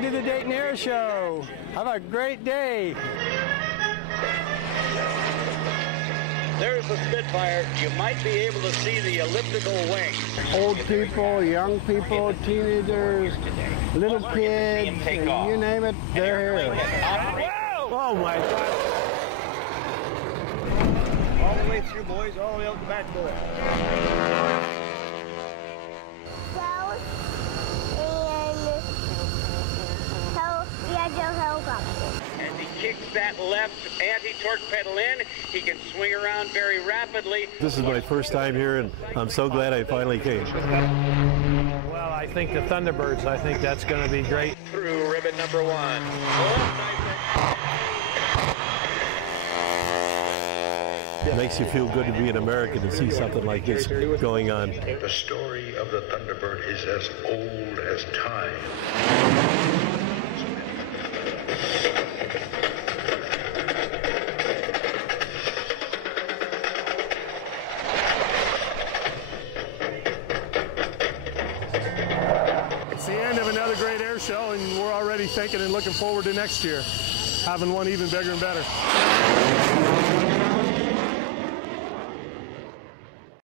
Welcome to the Dayton Airshow. Have a great day. There's the Spitfire. You might be able to see the elliptical wing. Old people, young people, teenagers, little kids, you name it, they're here. Oh my God. All the way through, boys, all the way out the back door. And he kicks that left anti-torque pedal in. He can swing around very rapidly. This is my first time here, and I'm so glad I finally came. Well, I think the Thunderbirds, I think that's going to be great. Through ribbon number 1. It makes you feel good to be an American and see something like this going on. The story of the Thunderbird is as old as time. It's the end of another great air show, and we're already thinking and looking forward to next year, having one even bigger and better.